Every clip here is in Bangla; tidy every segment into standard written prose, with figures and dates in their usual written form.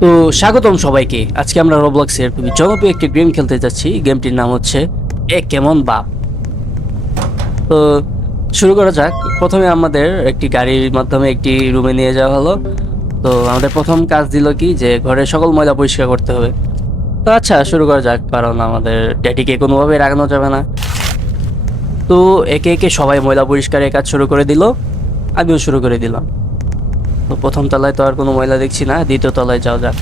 তো স্বাগতম সবাইকে। আজকে আমরা রবলক্সের খুবই জনপ্রিয় একটি গেম খেলতে যাচ্ছি। গেমটির নাম হচ্ছে এ কেমন বাপ। তো শুরু করা যাক। প্রথমে আমাদের একটি গাড়ির মাধ্যমে একটি রুমে নিয়ে যাওয়া হলো। তো আমাদের প্রথম কাজ দিল কি যে ঘরের সকল ময়লা পরিষ্কার করতে হবে। তো আচ্ছা, শুরু করা যাক, কারণ আমাদের ড্যাডিকে কোনোভাবে রাগানো যাবে না। তো একে একে সবাই ময়লা পরিষ্কারের কাজ শুরু করে দিল, আমিও শুরু করে দিলাম। তো প্রথম তলায় তো আর কোনো ময়লা দেখছি না, দ্বিতীয় তলায় যাওয়া যাক।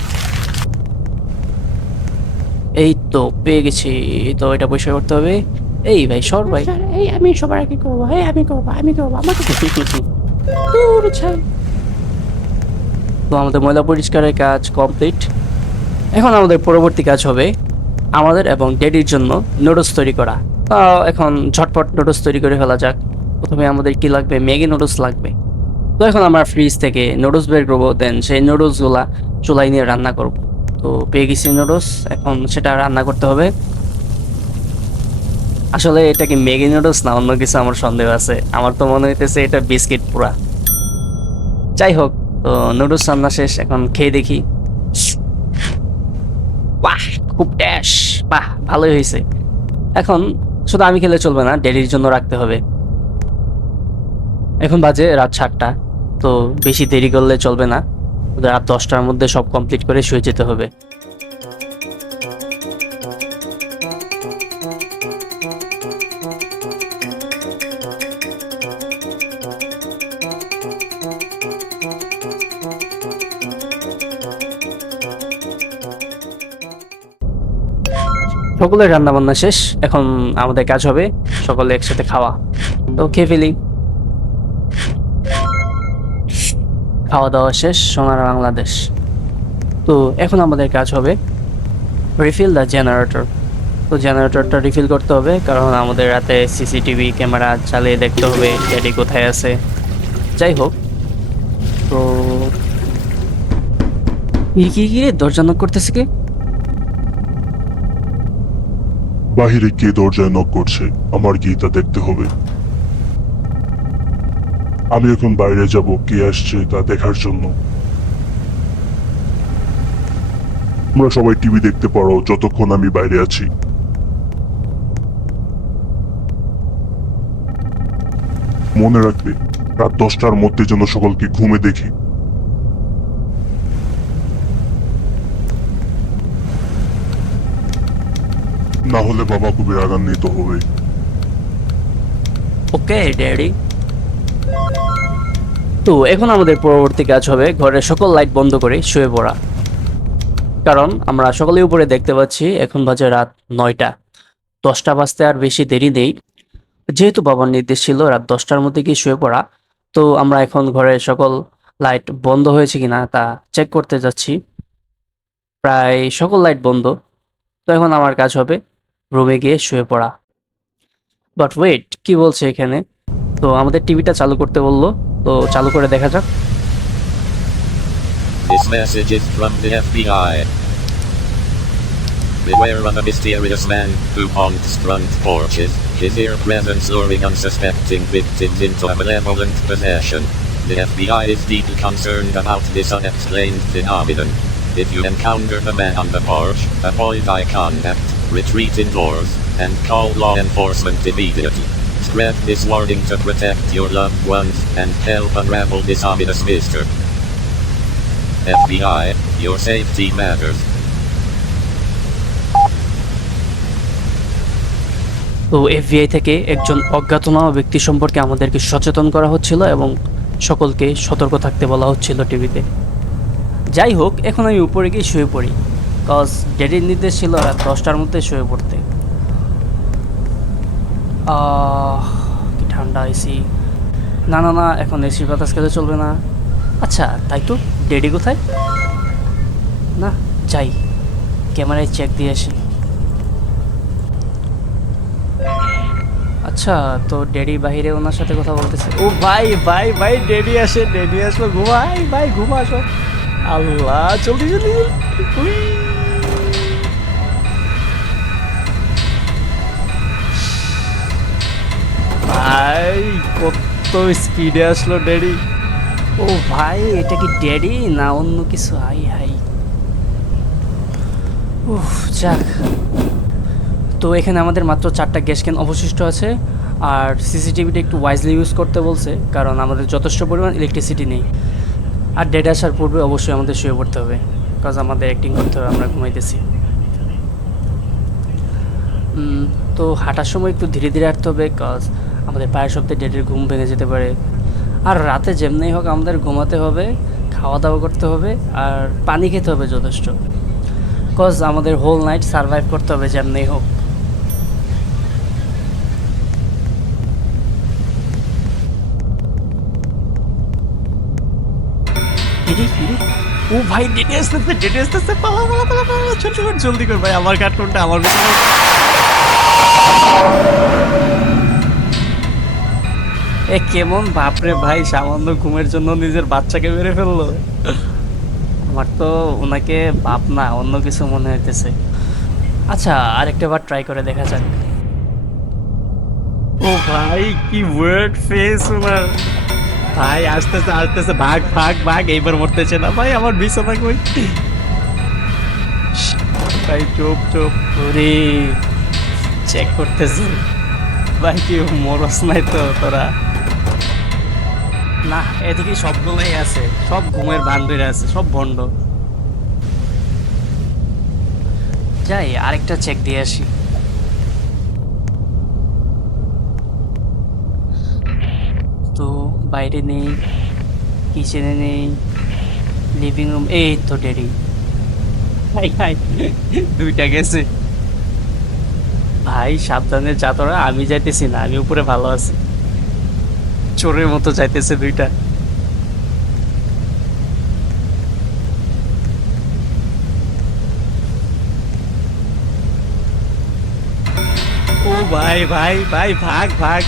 এই তো পেয়ে গেছি। তো এটা পরিষ্কার করতে হবে। এই ভাই, সর ভাই। এই আমি সবার আগে করবো, এই আমি করবো আমাকে দূর ছাই। তো আমাদের ময়লা পরিষ্কারের কাজ কমপ্লিট। এখন আমাদের পরবর্তী কাজ হবে আমাদের এবং ড্যাডির জন্য নুডলস তৈরি করা। এখন ঝটপট নুডলস তৈরি করে ফেলা যাক। প্রথমে আমাদের কি লাগবে? ম্যাগি নুডলস লাগবে। তো এখন আমরা ফ্রিজ থেকে নুডলস বের করবো, দেন সেই নুডলসগুলা চুলায় নিয়ে রান্না করব। তো পেয়ে গেছি নুডলস, এখন সেটা রান্না করতে হবে। আসলে এটা কি ম্যাগি নুডলস না অন্য কিছু, আমার সন্দেহ আছে। আমার তো মনে হইতেছে এটা বিস্কিট পুরা। যাই হোক, তো নুডলস রান্না শেষ, এখন খেয়ে দেখি। বাহ, খুব ট্যাশ। বাহ, ভালোই হয়েছে। এখন শুধু আমি খেলে চলবে না, ডেলির জন্য রাখতে হবে। এখন বাজে রাত 7টা। তো বেশি দেরি করলে চলবে না, রাত 10টার মধ্যে সব কমপ্লিট করে শুয়ে যেতে হবে। সকলের রান্না বান্না শেষ, এখন আমাদের কাজ হবে সকলে একসাথে খাওয়া। তো খেয়ে ফেলি। খাওয়া দাওয়া শেষ, সোনার বাংলাদেশ। তো এখন আমাদের কাজ হবে রিফিল দ্য জেনারেটর। তো জেনারেটরটা রিফিল করতে হবে, কারণ আমাদের রাতে সিসিটিভি ক্যামেরা চালিয়ে দেখতে হবে ড্যাডি কোথায় আছে। যাই হোক, তো কি কি রে, দরজা নক করতেছে কে? বাহিরে কে দরজায় নক করছে আমার কি তা দেখতে হবে। আমি এখন বাইরে যাব কে আসছে তা দেখার জন্য। তোমরা সবাই টিভি দেখতে পারো যতক্ষণ আমি বাইরে আছি। মনে রাখবে, রাত 10টার মধ্যে যেন সকলকে ঘুমে দেখি। না হলে বাবা খুবই রাগান্বিত হবে। ওকে ড্যাডি। তো এখন আমাদের পরবর্তী কাজ হবে ঘরের সকল লাইট বন্ধ করে শুয়ে পড়া, কারণ আমরা সকলেই উপরে দেখতে পাচ্ছি এখন বাজে রাত 9টা। 10টা বাজতে আর বেশি দেরি নেই। যেহেতু বাবার নির্দেশ ছিল রাত 10টার মধ্যে গিয়ে শুয়ে পড়া, তো আমরা এখন ঘরের সকল লাইট বন্ধ হয়েছে কিনা তা চেক করতে যাচ্ছি। প্রায় সকল লাইট বন্ধ। তো এখন আমার কাজ হবে রুমে গিয়ে শুয়ে পড়া। বাট ওয়েট, কি বলছে এখানে? তো আমাদের টিভিটা চালু করতে বললো, তো চালু করে দেখা যাক। This message is from the FBI. Beware of a mysterious man who haunts front porches, his ear presence luring unsuspecting victims into a malevolent possession. The FBI is deeply concerned about this unexplained phenomenon. If you encounter the man on the porch, avoid eye contact, retreat indoors, and call law enforcement immediately. Spread this warning to protect your loved ones and help unravel this ominous mystery. FBI, your safety matters. তো এফবিআই থেকে একজন অজ্ঞাতনামা ব্যক্তি সম্পর্কে আমাদেরকে সচেতন করা হচ্ছিল এবং সকলকে সতর্ক থাকতে বলা হচ্ছিল টিভিতে। যাই হোক, এখন আমি উপরে গিয়ে শুয়ে পড়ি, কজ ড্যাডির নির্দেশ ছিল রাত 10টার মধ্যে শুয়ে পড়তে। কি ঠান্ডা এসি! না না না, এখন এসির বাতাস খেলে চলবে না। আচ্ছা তাই তো, ড্যাডি কোথায়? না, যাই ক্যামেরায় চেক দিয়ে আসি। আচ্ছা, তো ড্যাডি বাহিরে ওনার সাথে কথা বলতেছে। ও ভাই ভাই ভাই, ড্যাডি আসে, ড্যাডি আসলো, ঘুমাই ভাই, ঘুমা আসো। আল্লাহ, জলদি জলদি জলদি। ভাই কত স্পিডে আসলো ড্যাডি! ও ভাই, এটা কি ড্যাডি না অন্য কিছু? হাই হাই, যাক, তো এখানে আমাদের মাত্র 4টা গ্যাস ক্যান অবশিষ্ট আছে। আর সিসিটিভিটা একটু ওয়াইজলি ইউজ করতে বলছে, কারণ আমাদের যথেষ্ট পরিমাণ ইলেকট্রিসিটি নেই। আর ডেড আসার পূর্বে অবশ্যই আমাদের শুয়ে পড়তে হবে, কাজ আমাদের অ্যাক্টিং করতে হবে আমরা ঘুমাইতেছি। তো হাঁটার সময় একটু ধীরে ধীরে হাঁটতে হবে, কাজ আমাদের পায়ের শব্দে ডেডের ঘুম ভেঙে যেতে পারে। আর রাতে যেমনি হোক আমাদের ঘুমাতে হবে, খাওয়া দাওয়া করতে হবে, আর পানি খেতে হবে যথেষ্ট, কজ আমাদের হোল নাইট সারভাইভ করতে হবে যেমনি হোক। ও ভাই ডেটে আসতেছে, পালা ছোট জলদি কর ভাই, আমার কার্টুনটা আমার পিছনে। এ কেমন বাপরে ভাই, সামান্য ঘুমের জন্য নিজের বাচ্চাকে মেরে ফেললো। আমার তো ওনাকে বাপ না অন্য কিছু মনে হইতেছে। আচ্ছা, আরেকটা বার ট্রাই করে দেখা যাক। ও ভাই কি ওয়ার্ড ফেস ওনার, ভাই আসতেছে ভাগ, এইবার মরতেছে না ভাই, আমার বিছানা কই ভাই, চুপ ওরে চেক করতেছে ভাই, কি মরস নাই তো তোরা? না, এদিকে সবগুলোই আছে, সব ঘুমের বান্ধবীরা আছে, সব ভণ্ড। যাই আরেকটা চেক দিয়ে আসি। তো বাইরে নেই, কিচেনে নেই, লিভিং রুম, এই তো ডেডি। হাই দুইটা গেছে ভাই, সাবধানে যা তোরা, আমি যাইতেছি না, আমি উপরে ভালো আছি। চোরের মতো যাইতেছে দুইটা। ও ভাই ভাগ ভাই,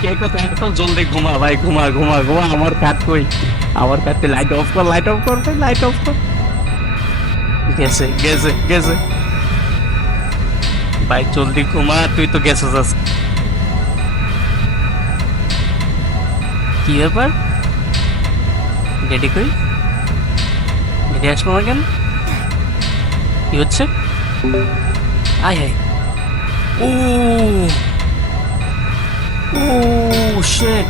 কে কোথায় এত জলদি ঘুমা ভাই, ঘুমা আমার কাট কই, আমার কাটতে লাইট অফ কর ভাই, লাইট অফ কর। গেছে ভাই, জলদি ঘুমা, তুই তো গেছিস আজকে। কি ব্যাপার, ডেডি কই? ডেডি আসলো না কেন? কি হচ্ছে? আয় ও শিট,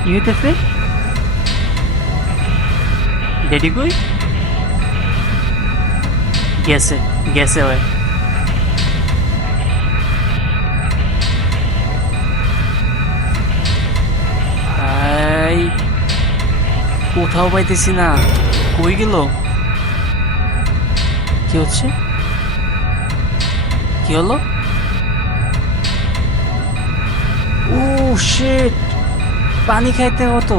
কি হইতেছে? ডেডি কই? গেছে ভাই। ভাই কোথাও পাইতেছি না, কই গেল? কি হচ্ছে? কি হলো? ও শিট, পানি খাইতে হতো।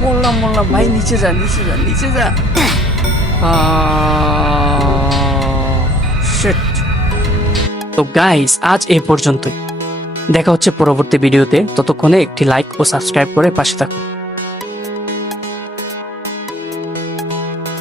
মরলাম ভাই, নিচে যা শিট। তো গাইস, আজ এই পর্যন্তই, দেখা হচ্ছে পরবর্তী ভিডিওতে। ততক্ষণে একটি লাইক ও সাবস্ক্রাইব করে পাশে থাকুন।